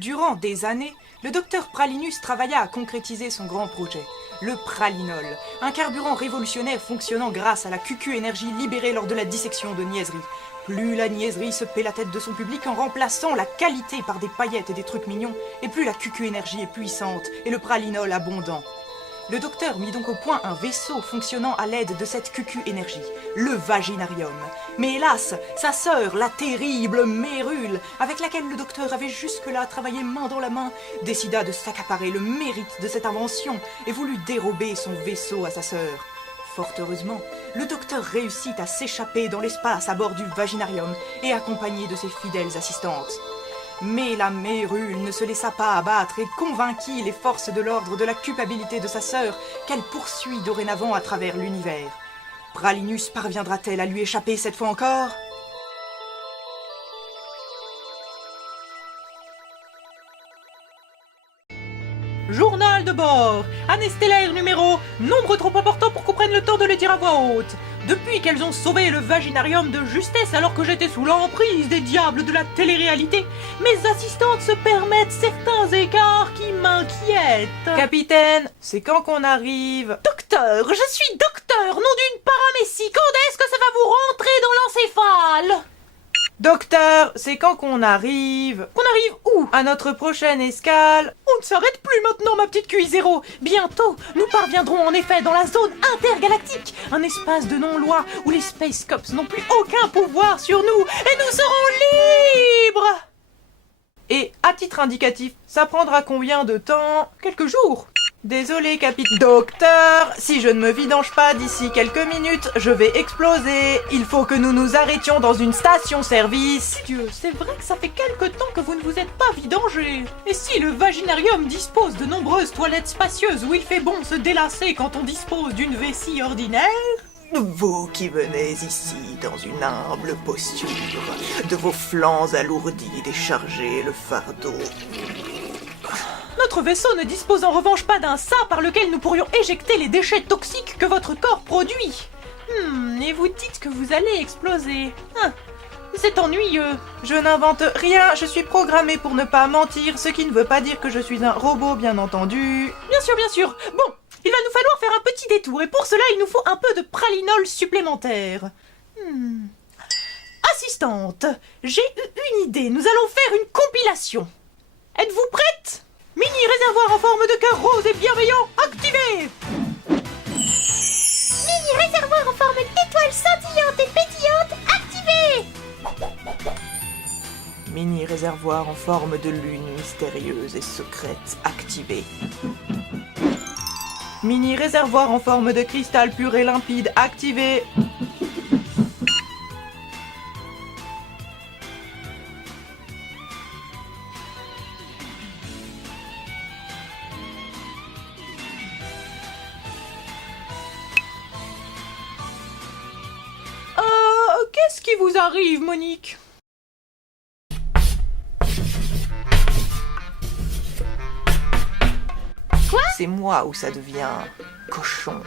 Durant des années, le docteur Pralinus travailla à concrétiser son grand projet, le pralinol, un carburant révolutionnaire fonctionnant grâce à la QQ-énergie libérée lors de la dissection de niaiserie. Plus la niaiserie se paie la tête de son public en remplaçant la qualité par des paillettes et des trucs mignons, et plus la QQ-énergie est puissante et le pralinol abondant. Le docteur mit donc au point un vaisseau fonctionnant à l'aide de cette QQ-énergie, le vaginarium. Mais hélas, sa sœur, la terrible Mérule, avec laquelle le docteur avait jusque-là travaillé main dans la main, décida de s'accaparer le mérite de cette invention et voulut dérober son vaisseau à sa sœur. Fort heureusement, le docteur réussit à s'échapper dans l'espace à bord du vaginarium et accompagné de ses fidèles assistantes. Mais la Mérule ne se laissa pas abattre et convainquit les forces de l'ordre de la culpabilité de sa sœur qu'elle poursuit dorénavant à travers l'univers. Pralinus parviendra-t-elle à lui échapper cette fois encore ? Journal de bord. Année stellaire numéro, nombre trop important pour qu'on prenne le temps de le dire à voix haute. Depuis qu'elles ont sauvé le vaginarium de justesse alors que j'étais sous l'emprise des diables de la télé-réalité, mes assistantes se permettent certains écarts qui m'inquiètent. Capitaine, c'est quand qu'on arrive ? Docteur, je suis docteur, nom d'une paramécie. Quand est-ce que ça va vous rentrer dans l'encéphale ? Docteur, c'est quand qu'on arrive ? Qu'on arrive où ? À notre prochaine escale. On ne s'arrête plus maintenant, ma petite QI0. Bientôt, nous parviendrons en effet dans la zone intergalactique, un espace de non-loi où les Space Cops n'ont plus aucun pouvoir sur nous et nous serons libres. Et à titre indicatif, ça prendra combien de temps ? Quelques jours. Désolé, capitaine. Docteur, si je ne me vidange pas d'ici quelques minutes, je vais exploser. Il faut que nous nous arrêtions dans une station-service. Dieu, c'est vrai que ça fait quelque temps que vous ne vous êtes pas vidangé. Et si le vaginarium dispose de nombreuses toilettes spacieuses où il fait bon se délasser quand on dispose d'une vessie ordinaire ? Vous qui venez ici dans une humble posture, de vos flancs alourdis déchargez le fardeau. Notre vaisseau ne dispose en revanche pas d'un ça par lequel nous pourrions éjecter les déchets toxiques que votre corps produit. Et vous dites que vous allez exploser. C'est ennuyeux. Je n'invente rien, je suis programmée pour ne pas mentir, ce qui ne veut pas dire que je suis un robot, bien entendu. Bien sûr, bien sûr. Bon, il va nous falloir faire un petit détour, et pour cela, il nous faut un peu de pralinol supplémentaire. Assistante, j'ai eu une idée. Nous allons faire une compilation. Êtes-vous prête ? Mini réservoir en forme de cœur rose et bienveillant, activé! Mini réservoir en forme d'étoile scintillante et pétillante, activé! Mini réservoir en forme de lune mystérieuse et secrète activé. Mini réservoir en forme de cristal pur et limpide activé. Qu'est-ce qui vous arrive, Monique ? Quoi ? C'est moi où ça devient cochon.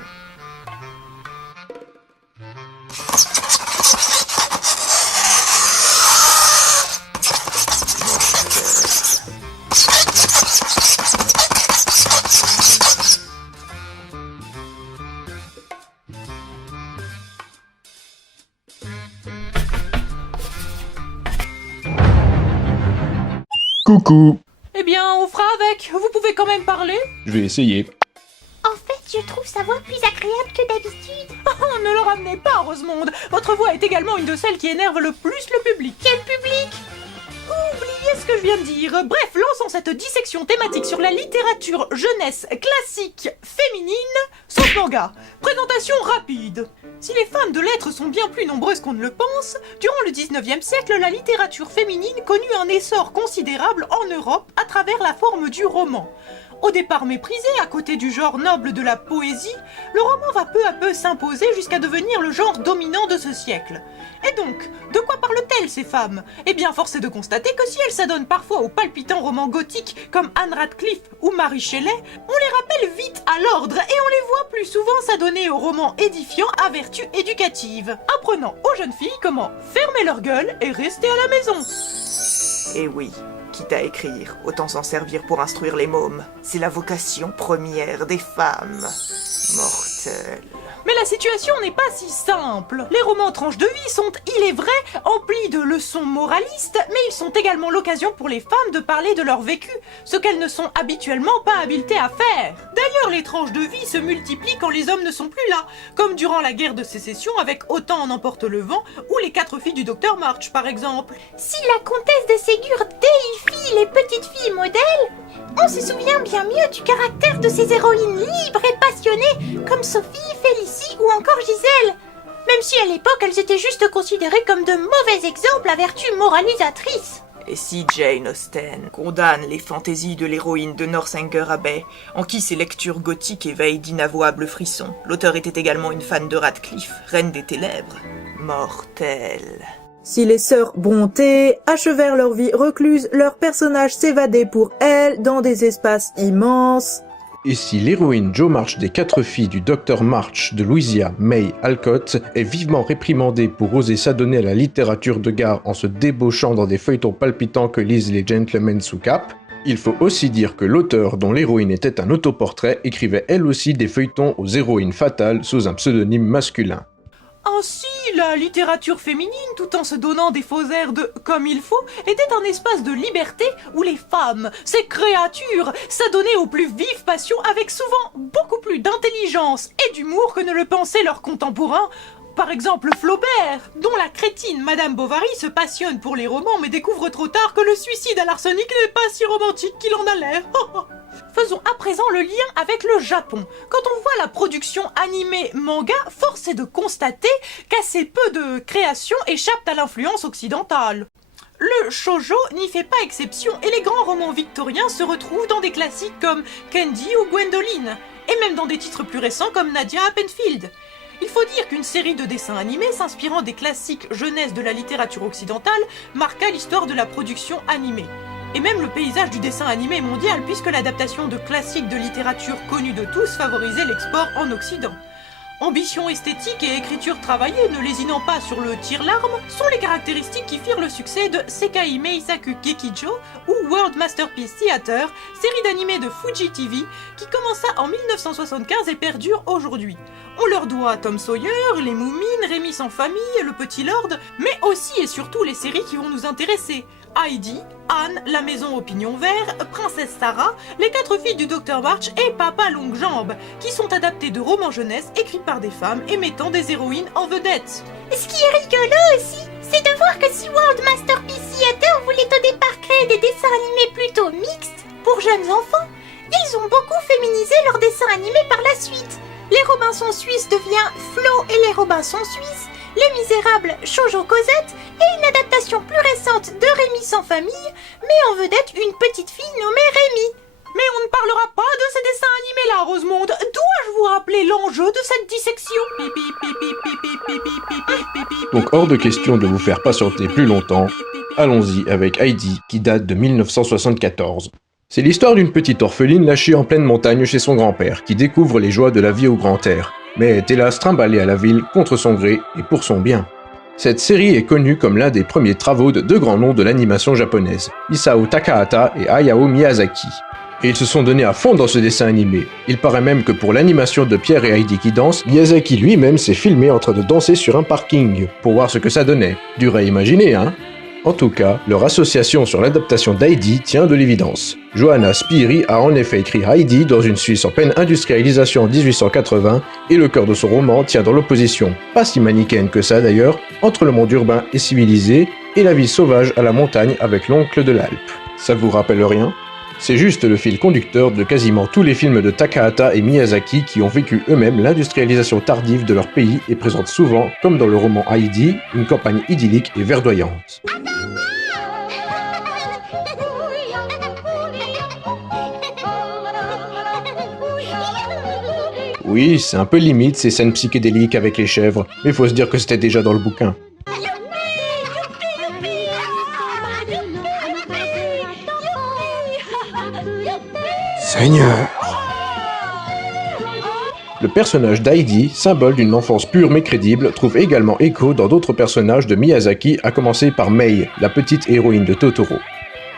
Coucou. Eh bien, on fera avec. Vous pouvez quand même parler. Je vais essayer. En fait, je trouve sa voix plus agréable que d'habitude. Oh, ne le ramenez pas, Rosemonde. Votre voix est également une de celles qui énervent le plus le public. Quel public ? Oubliez ce que je viens de dire. Bref, lançons cette dissection thématique sur la littérature jeunesse classique féminine, sauf manga. Présentation rapide. Si les fans de lettres sont bien plus nombreuses qu'on ne le pense, durant le 19e siècle, la littérature féminine connut un essor considérable en Europe à travers la forme du roman. Au départ méprisé à côté du genre noble de la poésie, le roman va peu à peu s'imposer jusqu'à devenir le genre dominant de ce siècle. Et donc, de quoi parlent-elles ces femmes ? Eh bien, force est de constater que si elles s'adonnent parfois aux palpitants romans gothiques comme Anne Radcliffe ou Mary Shelley, on les rappelle vite à l'ordre et on les voit plus souvent s'adonner aux romans édifiants à vertu éducative, apprenant aux jeunes filles comment fermer leur gueule et rester à la maison. Et oui, Quitte à écrire, autant s'en servir pour instruire les mômes. C'est la vocation première des femmes. Mortelles. Mais la situation n'est pas si simple. Les romans tranches de vie sont, il est vrai, emplis de leçons moralistes, mais ils sont également l'occasion pour les femmes de parler de leur vécu, ce qu'elles ne sont habituellement pas habilitées à faire. D'ailleurs, les tranches de vie se multiplient quand les hommes ne sont plus là, comme durant la guerre de sécession avec Autant en emporte le vent, ou les 4 filles du docteur March, par exemple. Si la comtesse de Ségur déifie les petites filles modèles, on se souvient bien mieux du caractère de ces héroïnes libres et passionnées, comme Sophie, Félicie ou encore Gisèle. Même si à l'époque elles étaient juste considérées comme de mauvais exemples à vertu moralisatrice. Et si Jane Austen condamne les fantaisies de l'héroïne de Northanger Abbey, en qui ses lectures gothiques éveillent d'inavouables frissons, l'auteur était également une fan de Radcliffe, reine des ténèbres. Mortelle. Si les sœurs Brontë achevèrent leur vie recluse, leurs personnages s'évadaient pour elles dans des espaces immenses. Et si l'héroïne Jo March des 4 filles du Dr March de Louisa May Alcott est vivement réprimandée pour oser s'adonner à la littérature de gare en se débauchant dans des feuilletons palpitants que lisent les gentlemen sous cape, il faut aussi dire que l'auteur dont l'héroïne était un autoportrait écrivait elle aussi des feuilletons aux héroïnes fatales sous un pseudonyme masculin. Ainsi, la littérature féminine, tout en se donnant des faux airs de « comme il faut », était un espace de liberté où les femmes, ces créatures, s'adonnaient aux plus vives passions avec souvent beaucoup plus d'intelligence et d'humour que ne le pensaient leurs contemporains. Par exemple Flaubert, dont la crétine Madame Bovary se passionne pour les romans mais découvre trop tard que le suicide à l'arsenic n'est pas si romantique qu'il en a l'air. Faisons à présent le lien avec le Japon. Quand on voit la production animée manga, force est de constater qu'assez peu de créations échappent à l'influence occidentale. Le shoujo n'y fait pas exception et les grands romans victoriens se retrouvent dans des classiques comme Candy ou Gwendoline, et même dans des titres plus récents comme Nadia à Penfield. Il faut dire qu'une série de dessins animés s'inspirant des classiques jeunesse de la littérature occidentale marqua l'histoire de la production animée. Et même le paysage du dessin animé mondial, puisque l'adaptation de classiques de littérature connus de tous favorisait l'export en Occident. Ambition esthétique et écriture travaillée, ne lésinant pas sur le tire-larme, sont les caractéristiques qui firent le succès de Sekai Meisaku Gekijo ou World Masterpiece Theater, série d'animés de Fuji TV qui commença en 1975 et perdure aujourd'hui. On leur doit Tom Sawyer, Les Moumines, Rémi sans famille, Le Petit Lord, mais aussi et surtout les séries qui vont nous intéresser. Heidi, Anne, La Maison au Pignon Vert, Princesse Sarah, Les 4 filles du Dr March et Papa Longue Jambe, qui sont adaptés de romans jeunesse écrits par des femmes et mettant des héroïnes en vedette. Ce qui est rigolo aussi, c'est de voir que si World Masterpiece Theater voulait au départ créer des dessins animés plutôt mixtes, pour jeunes enfants, ils ont beaucoup féminisé leurs dessins animés par la suite. Les Robinson Suisses devient Flo et les Robinson Suisses, Les Misérables, Shoujo Cosette, et une adaptation plus récente de Rémi sans famille, mais en vedette une petite fille nommée Rémi. Mais on ne parlera pas de ces dessins animés-là, Rosemonde. Dois-je vous rappeler l'enjeu de cette dissection? Donc hors de question de vous faire patienter plus longtemps, allons-y avec Heidi qui date de 1974. C'est l'histoire d'une petite orpheline lâchée en pleine montagne chez son grand-père qui découvre les joies de la vie au grand air, mais est hélas trimballée à la ville contre son gré et pour son bien. Cette série est connue comme l'un des premiers travaux de deux grands noms de l'animation japonaise, Isao Takahata et Hayao Miyazaki. Et ils se sont donnés à fond dans ce dessin animé. Il paraît même que pour l'animation de Pierre et Heidi qui dansent, Miyazaki lui-même s'est filmé en train de danser sur un parking, pour voir ce que ça donnait. Dur à imaginer, hein? En tout cas, leur association sur l'adaptation d'Heidi tient de l'évidence. Johanna Spyri a en effet écrit Heidi dans une Suisse en pleine industrialisation en 1880, et le cœur de son roman tient dans l'opposition, pas si manichéenne que ça d'ailleurs, entre le monde urbain et civilisé, et la vie sauvage à la montagne avec l'oncle de l'Alpe. Ça vous rappelle rien? C'est juste le fil conducteur de quasiment tous les films de Takahata et Miyazaki qui ont vécu eux-mêmes l'industrialisation tardive de leur pays et présentent souvent, comme dans le roman Heidi, une campagne idyllique et verdoyante. Oui, c'est un peu limite ces scènes psychédéliques avec les chèvres, mais faut se dire que c'était déjà dans le bouquin. Seigneur! Le personnage d'Heidi, symbole d'une enfance pure mais crédible, trouve également écho dans d'autres personnages de Miyazaki, à commencer par Mei, la petite héroïne de Totoro.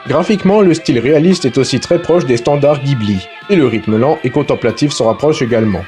Graphiquement, le style réaliste est aussi très proche des standards Ghibli, et le rythme lent et contemplatif s'en rapproche également.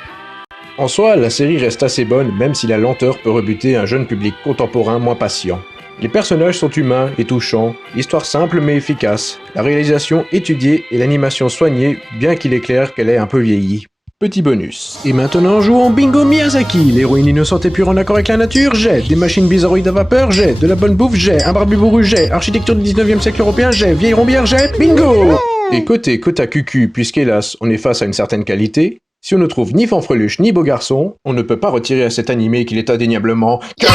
En soi, la série reste assez bonne, même si la lenteur peut rebuter un jeune public contemporain moins patient. Les personnages sont humains et touchants, l'histoire simple mais efficace, la réalisation étudiée et l'animation soignée, bien qu'il est clair qu'elle est un peu vieillie. Petit bonus. Et maintenant jouons Bingo Miyazaki. L'héroïne innocente et pure en accord avec la nature, j'ai. Des machines bizarroïdes à vapeur, j'ai. De la bonne bouffe, j'ai. Un barbu bourru, j'ai. Architecture du 19e siècle européen, j'ai. Vieille rombière, j'ai. Bingo. Et côté Kota Kuku, puisqu'hélas on est face à une certaine qualité, si on ne trouve ni fanfreluche ni beau garçon, on ne peut pas retirer à cet animé qu'il est indéniablement kawaii.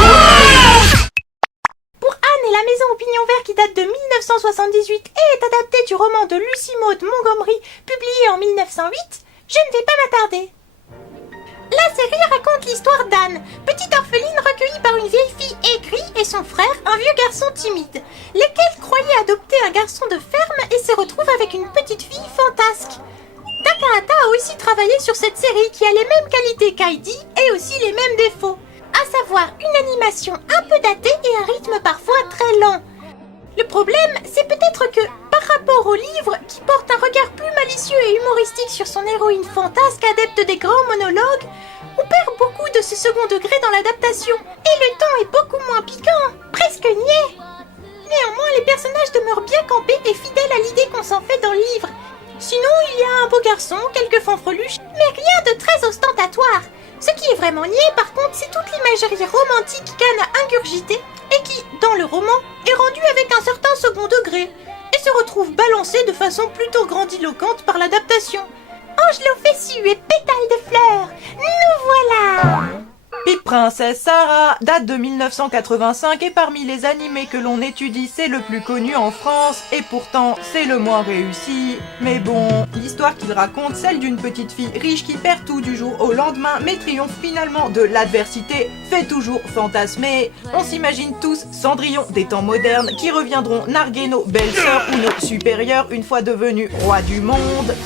Pour Anne et la maison au pignon vert qui date de 1978 et est adaptée du roman de Lucy Maud Montgomery, publié en 1908, je ne vais pas m'attarder. La série raconte l'histoire d'Anne, petite orpheline recueillie par une vieille fille aigrie et son frère, un vieux garçon timide, lesquels croyaient adopter un garçon de ferme et se retrouvent avec une petite fille fantasque. Takahata a aussi travaillé sur cette série qui a les mêmes qualités qu'Heidi et aussi les mêmes défauts, à savoir une animation un peu datée et un rythme parfois très lent. Le problème, c'est peut-être que, par rapport au livre, qui porte un regard plus malicieux et humoristique sur son héroïne fantasque adepte des grands monologues, on perd beaucoup de ce second degré dans l'adaptation, et le ton est beaucoup moins piquant, presque niais. Néanmoins, les personnages demeurent bien campés et fidèles à l'idée qu'on s'en fait dans le livre. Sinon, il y a un beau garçon, quelques fanfreluches, mais rien de très ostentatoire. Ce qui est vraiment niais, par contre, c'est toute l'imagerie romantique qu'Anne a ingurgitée et qui, dans le roman, est rendue avec un certain second degré et se retrouve balancée de façon plutôt grandiloquente par l'adaptation. Angelot fessu et pétales de fleurs, nous voilà! Pip Princesse Sarah date de 1985 et parmi les animés que l'on étudie, c'est le plus connu en France et pourtant c'est le moins réussi. Mais bon, l'histoire qu'il raconte, celle d'une petite fille riche qui perd tout du jour au lendemain mais triomphe finalement de l'adversité, fait toujours fantasmer. On s'imagine tous Cendrillon des temps modernes qui reviendront narguer nos belles-sœurs ou nos supérieurs une fois devenus rois du monde.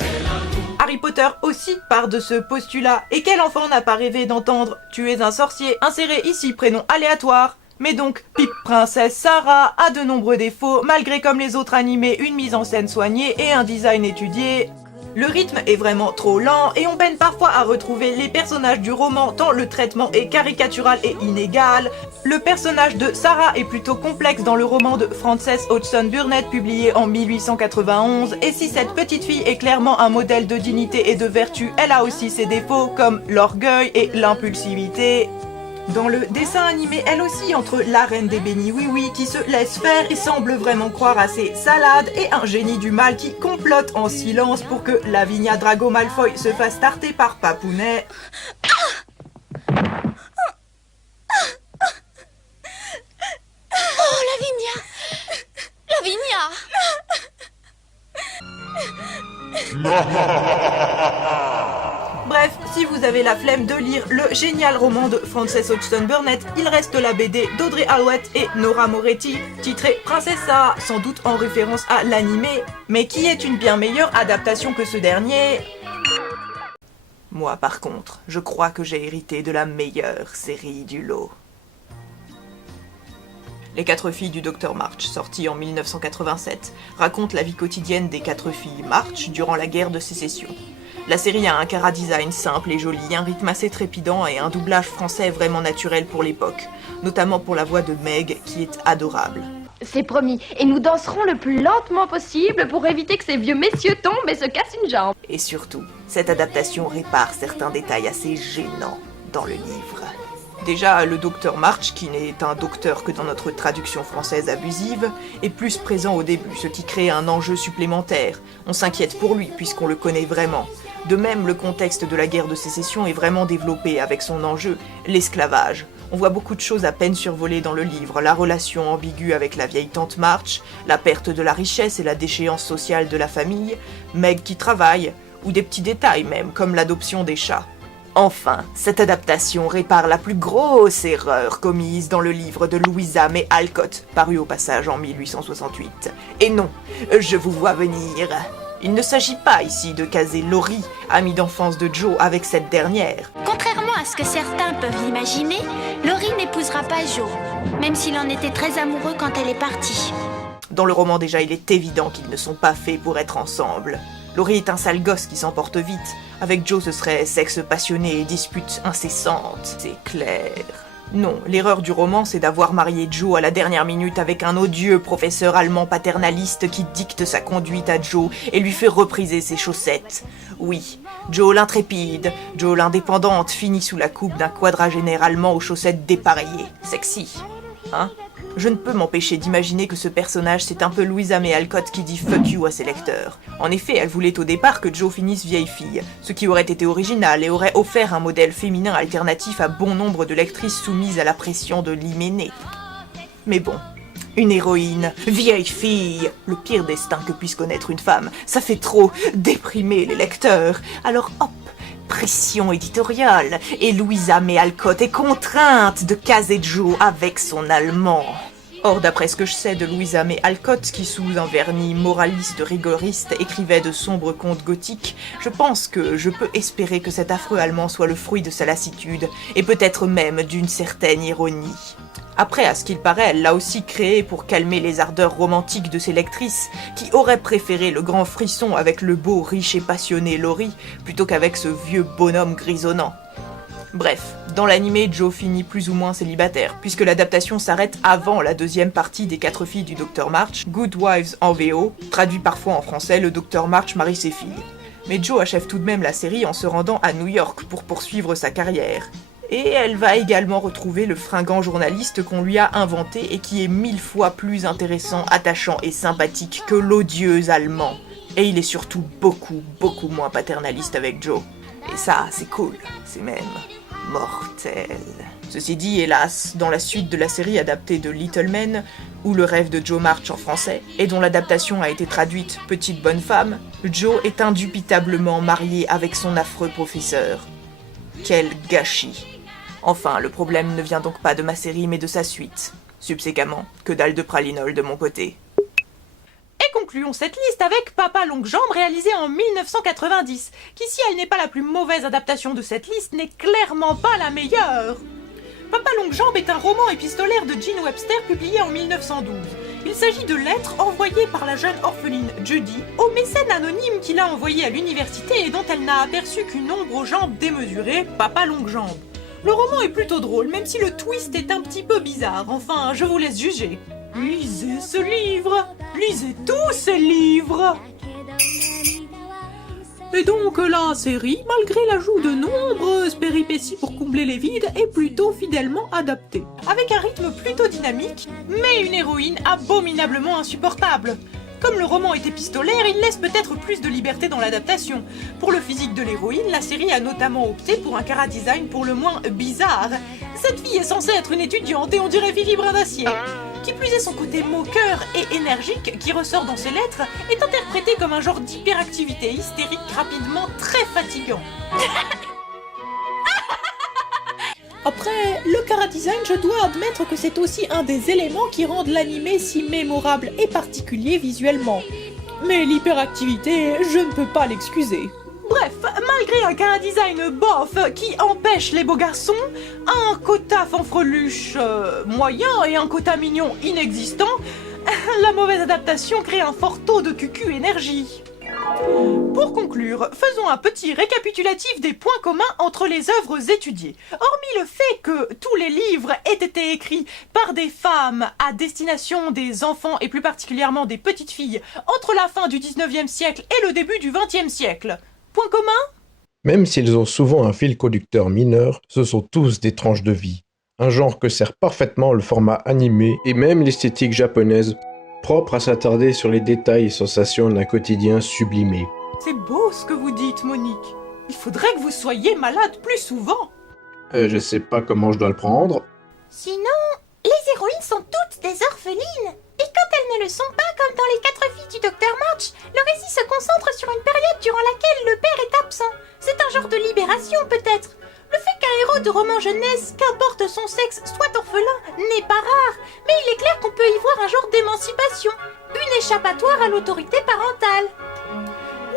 Harry Potter aussi part de ce postulat. Et quel enfant n'a pas rêvé d'entendre « Tu es un sorcier » inséré ici prénom aléatoire. Mais donc, Pip Princesse Sarah a de nombreux défauts, malgré comme les autres animés une mise en scène soignée et un design étudié. Le rythme est vraiment trop lent et on peine parfois à retrouver les personnages du roman tant le traitement est caricatural et inégal. Le personnage de Sarah est plutôt complexe dans le roman de Frances Hodgson Burnett publié en 1891 et si cette petite fille est clairement un modèle de dignité et de vertu, elle a aussi ses défauts comme l'orgueil et l'impulsivité. Dans le dessin animé, elle aussi entre la reine des bénis oui-oui qui se laisse faire et semble vraiment croire à ses salades et un génie du mal qui complote en silence pour que Lavinia Drago Malfoy se fasse tarter par Papounet. Oh, Lavinia! Bref, si vous avez la flemme de lire le génial roman de Frances Hodgson Burnett, il reste la BD d'Audrey Alouette et Nora Moretti, titrée Princessa, sans doute en référence à l'animé, mais qui est une bien meilleure adaptation que ce dernier. Moi par contre, je crois que j'ai hérité de la meilleure série du lot. Les 4 filles du Dr March, sorti en 1987, raconte la vie quotidienne des 4 filles March durant la guerre de sécession. La série a un chara-design simple et joli, un rythme assez trépidant et un doublage français vraiment naturel pour l'époque, notamment pour la voix de Meg qui est adorable. C'est promis, et nous danserons le plus lentement possible pour éviter que ces vieux messieurs tombent et se cassent une jambe. Et surtout, cette adaptation répare certains détails assez gênants dans le livre. Déjà, le Dr March, qui n'est un docteur que dans notre traduction française abusive, est plus présent au début, ce qui crée un enjeu supplémentaire. On s'inquiète pour lui, puisqu'on le connaît vraiment. De même, le contexte de la guerre de sécession est vraiment développé avec son enjeu, l'esclavage. On voit beaucoup de choses à peine survolées dans le livre, la relation ambiguë avec la vieille tante March, la perte de la richesse et la déchéance sociale de la famille, Meg qui travaille, ou des petits détails même, comme l'adoption des chats. Enfin, cette adaptation répare la plus grosse erreur commise dans le livre de Louisa May Alcott, paru au passage en 1868. Et non, je vous vois venir. Il ne s'agit pas ici de caser Laurie, amie d'enfance de Joe, avec cette dernière. Contrairement à ce que certains peuvent imaginer, Laurie n'épousera pas Joe, même s'il en était très amoureux quand elle est partie. Dans le roman déjà, il est évident qu'ils ne sont pas faits pour être ensemble. Laurie est un sale gosse qui s'emporte vite. Avec Joe, ce serait sexe passionné et disputes incessantes. C'est clair. Non, l'erreur du roman, c'est d'avoir marié Joe à la dernière minute avec un odieux professeur allemand paternaliste qui dicte sa conduite à Joe et lui fait repriser ses chaussettes. Oui, Joe l'intrépide, Joe l'indépendante finit sous la coupe d'un quadragénaire allemand aux chaussettes dépareillées. Sexy, hein? Je ne peux m'empêcher d'imaginer que ce personnage, c'est un peu Louisa May Alcott qui dit fuck you à ses lecteurs. En effet, elle voulait au départ que Joe finisse vieille fille, ce qui aurait été original et aurait offert un modèle féminin alternatif à bon nombre de lectrices soumises à la pression de l'hyménée. Mais bon, une héroïne, vieille fille, le pire destin que puisse connaître une femme, ça fait trop déprimer les lecteurs. Alors hop, pression éditoriale, et Louisa May Alcott est contrainte de caser Joe avec son allemand. Or, d'après ce que je sais de Louisa May Alcott, qui sous un vernis moraliste rigoriste écrivait de sombres contes gothiques, je pense que je peux espérer que cet affreux allemand soit le fruit de sa lassitude, et peut-être même d'une certaine ironie. Après, à ce qu'il paraît, elle l'a aussi créé pour calmer les ardeurs romantiques de ses lectrices, qui auraient préféré le grand frisson avec le beau, riche et passionné Laurie, plutôt qu'avec ce vieux bonhomme grisonnant. Bref, dans l'animé, Joe finit plus ou moins célibataire, puisque l'adaptation s'arrête avant la deuxième partie des 4 filles du Dr March, Good Wives en VO, traduit parfois en français, le Dr March marie ses filles. Mais Joe achève tout de même la série en se rendant à New York pour poursuivre sa carrière. Et elle va également retrouver le fringant journaliste qu'on lui a inventé et qui est 1000 fois plus intéressant, attachant et sympathique que l'odieux allemand. Et il est surtout beaucoup moins paternaliste avec Joe. Et ça, c'est cool, c'est même mortel. Ceci dit, hélas, dans la suite de la série adaptée de Little Men, ou Le rêve de Joe March en français, et dont l'adaptation a été traduite Petite bonne femme, Joe est indubitablement marié avec son affreux professeur. Quel gâchis! Enfin, le problème ne vient donc pas de ma série mais de sa suite. Subséquemment, que dalle de pralinol de mon côté. Et concluons cette liste avec Papa Longue Jambe réalisée en 1990, qui si elle n'est pas la plus mauvaise adaptation de cette liste, n'est clairement pas la meilleure. Papa Longue Jambe est un roman épistolaire de Gene Webster publié en 1912. Il s'agit de lettres envoyées par la jeune orpheline Judy au mécène anonyme qui l'a envoyée à l'université et dont elle n'a aperçu qu'une ombre aux jambes démesurées, Papa Longue Jambe. Le roman est plutôt drôle, même si le twist est un petit peu bizarre, enfin, je vous laisse juger. Lisez ce livre! Lisez tous ces livres! Et donc la série, malgré l'ajout de nombreuses péripéties pour combler les vides, est plutôt fidèlement adaptée. Avec un rythme plutôt dynamique, mais une héroïne abominablement insupportable. Comme le roman est épistolaire, il laisse peut-être plus de liberté dans l'adaptation. Pour le physique de l'héroïne, la série a notamment opté pour un chara-design pour le moins bizarre. Cette fille est censée être une étudiante et on dirait Vivi Brin d'Acier. Qui plus est, son côté moqueur et énergique qui ressort dans ses lettres est interprété comme un genre d'hyperactivité hystérique rapidement très fatigant. Après, le chara-design, je dois admettre que c'est aussi un des éléments qui rendent l'animé si mémorable et particulier visuellement. Mais l'hyperactivité, je ne peux pas l'excuser. Bref, malgré un chara-design bof qui empêche les beaux garçons, un quota fanfreluche moyen et un quota mignon inexistant, la mauvaise adaptation crée un fort taux de cucu énergie. Pour conclure, faisons un petit récapitulatif des points communs entre les œuvres étudiées. Hormis le fait que tous les livres aient été écrits par des femmes à destination des enfants et plus particulièrement des petites filles entre la fin du 19e siècle et le début du 20e siècle. Point commun ? Même s'ils ont souvent un fil conducteur mineur, ce sont tous des tranches de vie. Un genre que sert parfaitement le format animé et même l'esthétique japonaise, propre à s'attarder sur les détails et sensations d'un quotidien sublimé. C'est beau ce que vous dites, Monique. Il faudrait que vous soyez malade plus souvent. Je sais pas comment je dois le prendre. Sinon, les héroïnes sont toutes des orphelines. Et quand elles ne le sont pas, comme dans les 4 filles du Dr March, le récit se concentre sur une période durant laquelle le père est absent. C'est un genre de libération, peut-être. Le fait qu'un héros de roman jeunesse, qu'importe son sexe, soit orphelin, n'est pas rare, mais il est clair qu'on peut y voir un genre d'émancipation, une échappatoire à l'autorité parentale.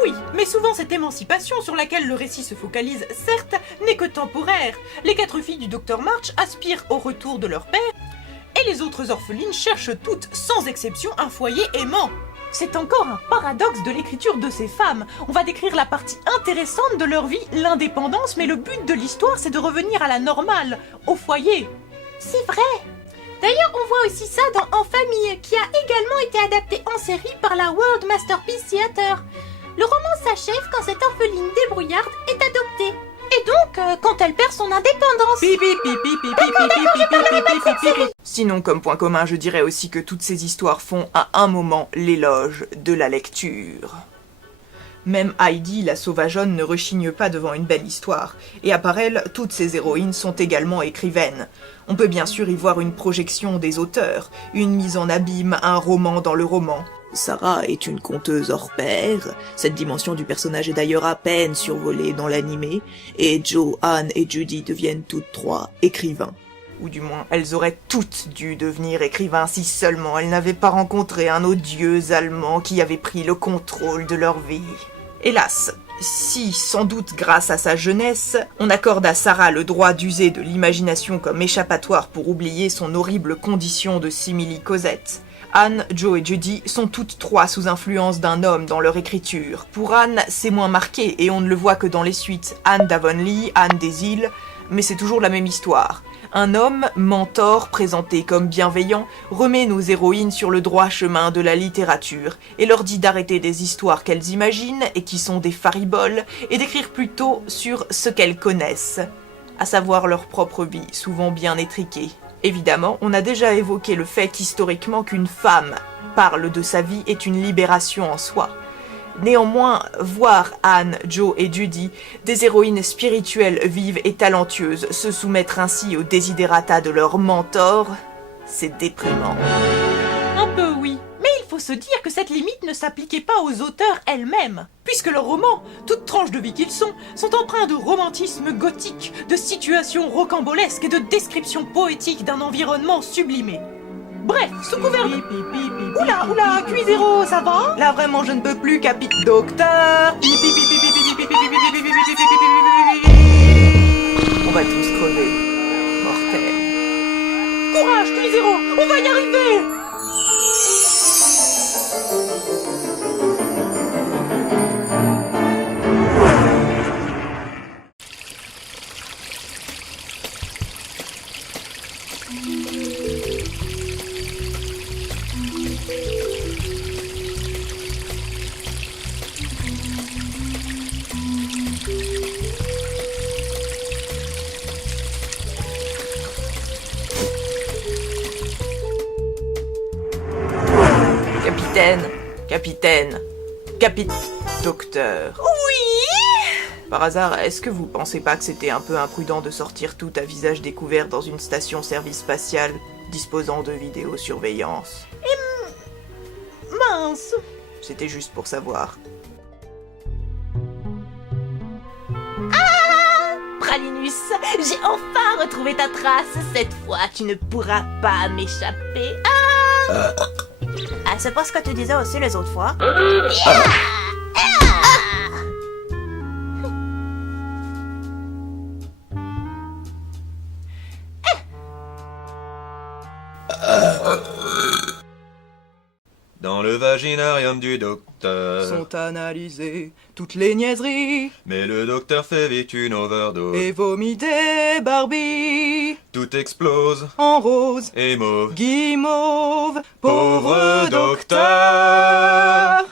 Oui, mais souvent cette émancipation sur laquelle le récit se focalise, certes, n'est que temporaire. Les 4 filles du Dr March aspirent au retour de leur père, et les autres orphelines cherchent toutes, sans exception, un foyer aimant. C'est encore un paradoxe de l'écriture de ces femmes. On va décrire la partie intéressante de leur vie, l'indépendance, mais le but de l'histoire, c'est de revenir à la normale, au foyer. C'est vrai. D'ailleurs, on voit aussi ça dans En famille, qui a également été adapté en série par la World Masterpiece Theatre. Le roman s'achève quand cette orpheline débrouillarde est adoptée. Et donc, quand elle perd son indépendance. Sinon, comme point commun, je dirais aussi que toutes ces histoires font à un moment l'éloge de la lecture. Même Heidi, la sauvageonne, ne rechigne pas devant une belle histoire, et à part elle, toutes ces héroïnes sont également écrivaines. On peut bien sûr y voir une projection des auteurs, une mise en abîme, un roman dans le roman. Sarah est une conteuse hors pair, cette dimension du personnage est d'ailleurs à peine survolée dans l'animé, et Jo, Anne et Judy deviennent toutes trois écrivains. Ou du moins, elles auraient toutes dû devenir écrivains si seulement elles n'avaient pas rencontré un odieux Allemand qui avait pris le contrôle de leur vie. Hélas, si, sans doute grâce à sa jeunesse, on accorde à Sarah le droit d'user de l'imagination comme échappatoire pour oublier son horrible condition de simili-Cosette, Anne, Jo et Judy sont toutes trois sous influence d'un homme dans leur écriture. Pour Anne, c'est moins marqué et on ne le voit que dans les suites Anne d'Avonlea, Anne des Îles, mais c'est toujours la même histoire. Un homme, mentor, présenté comme bienveillant, remet nos héroïnes sur le droit chemin de la littérature et leur dit d'arrêter des histoires qu'elles imaginent et qui sont des fariboles et d'écrire plutôt sur ce qu'elles connaissent, à savoir leur propre vie, souvent bien étriquée. Évidemment, on a déjà évoqué le fait qu'historiquement qu'une femme parle de sa vie est une libération en soi. Néanmoins, voir Anne, Jo et Judy, des héroïnes spirituelles vives et talentueuses, se soumettre ainsi aux desiderata de leur mentor, c'est déprimant. Un peu oui, mais il faut se dire que cette limite ne s'appliquait pas aux auteurs elles-mêmes, puisque leurs romans, toutes tranches de vie qu'ils sont empreints de romantisme gothique, de situations rocambolesques et de descriptions poétiques d'un environnement sublimé. Bref, sous couvert de... Oula, Cuisero, ça va? Là vraiment je ne peux plus, docteur. On va tous crever. Mortel. Courage, Cuisero, on va y arriver! Docteur. Oui. Par hasard, est-ce que vous pensez pas que c'était un peu imprudent de sortir tout à visage découvert dans une station-service spatiale disposant de vidéosurveillance? Mince. C'était juste pour savoir. Pralinus, j'ai enfin retrouvé ta trace. Cette fois, tu ne pourras pas m'échapper. C'est pas ce que tu disais aussi les autres fois. Dans le vaginarium du docteur Sont analysées toutes les niaiseries Mais le docteur fait vite une overdose et vomit des Barbie. Tout explose En rose, et mauve guimauve, Pauvre docteur.